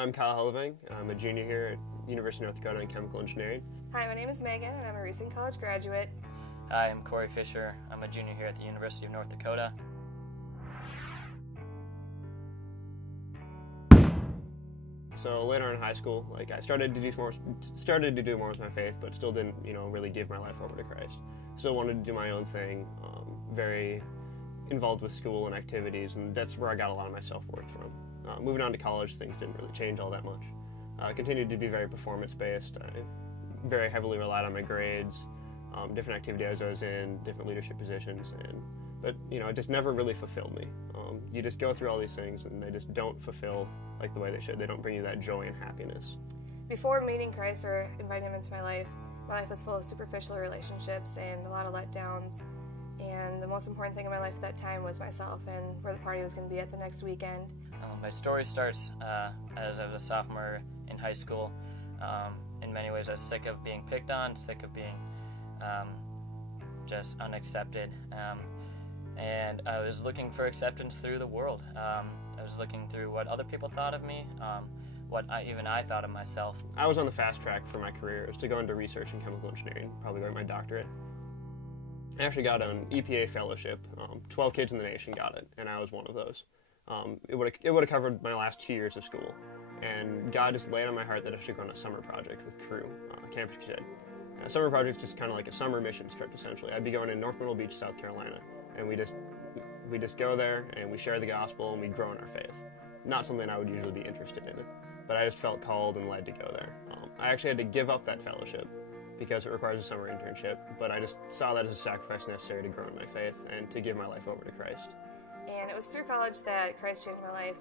I'm Kyle Helving. I'm a junior here at University of North Dakota in chemical engineering. Hi, my name is Megan, and I'm a recent college graduate. Hi, I'm Corey Fisher. I'm a junior here at the University of North Dakota. So later on in high school, I started to do more with my faith, but still didn't, really give my life over to Christ. Still wanted to do my own thing. Very involved with school and activities, and that's where I got a lot of my self-worth from. Moving on to college, things didn't really change all that much. Continued to be very performance-based. I very heavily relied on my grades, different activities I was in, different leadership positions, but it just never really fulfilled me. You just go through all these things, and they just don't fulfill like the way they should. They don't bring you that joy and happiness. Before meeting Christ or inviting him into my life was full of superficial relationships and a lot of letdowns. And the most important thing in my life at that time was myself and where the party was going to be at the next weekend. My story starts as I was a sophomore in high school. In many ways, I was sick of being picked on, sick of being just unaccepted. And I was looking for acceptance through the world. I was looking through what other people thought of me, what even I thought of myself. I was on the fast track for my career. It was to go into research in chemical engineering, probably get my doctorate. I actually got an EPA fellowship. 12 kids in the nation got it, and I was one of those. It would have covered my last 2 years of school, and God just laid on my heart that I should go on a summer project with Crew, Campus Crusade. A summer project is just kind of like a summer mission trip, essentially. I'd be going to North Myrtle Beach, South Carolina, and we just go there and we share the gospel and we grow in our faith. Not something I would usually be interested in, but I just felt called and led to go there. I actually had to give up that fellowship because it requires a summer internship, but I just saw that as a sacrifice necessary to grow in my faith and to give my life over to Christ. And it was through college that Christ changed my life.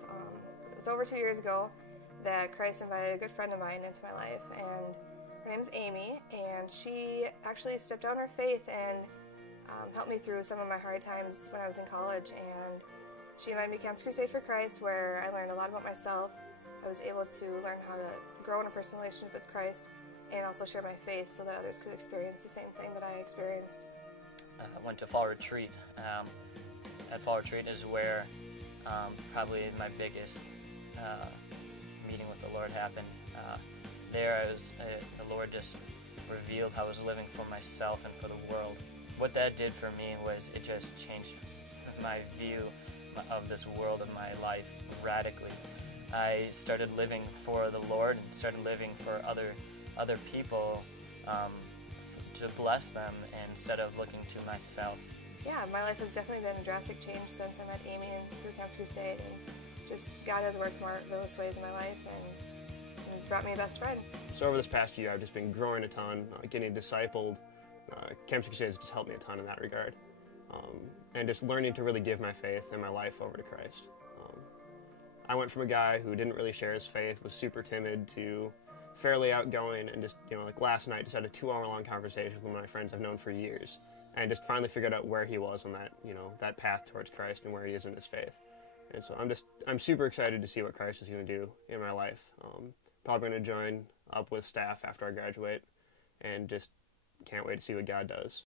It was over 2 years ago that Christ invited a good friend of mine into my life, and her name is Amy, and she actually stepped out on her faith and helped me through some of my hard times when I was in college. And she invited me to Campus Crusade for Christ, where I learned a lot about myself. I was able to learn how to grow in a personal relationship with Christ and also share my faith so that others could experience the same thing that I experienced. I went to fall retreat. At fall retreat is where probably my biggest meeting with the Lord happened. There the Lord just revealed how I was living for myself and for the world. What that did for me was it just changed my view of this world, of my life radically. I started living for the Lord and started living for other people to bless them instead of looking to myself. Yeah, my life has definitely been a drastic change since I met Amy and through Campus Crusade, and just God has worked marvelous ways in my life, and He's brought me a best friend. So over this past year, I've just been growing a ton, getting discipled. Campus Crusade has just helped me a ton in that regard, and just learning to really give my faith and my life over to Christ. I went from a guy who didn't really share his faith, was super timid, to fairly outgoing, and just, like last night, just had a 2-hour-long conversation with one of my friends I've known for years, and just finally figured out where he was on that, that path towards Christ and where he is in his faith. And so I'm super excited to see what Christ is going to do in my life. Probably going to join up with staff after I graduate, and just can't wait to see what God does.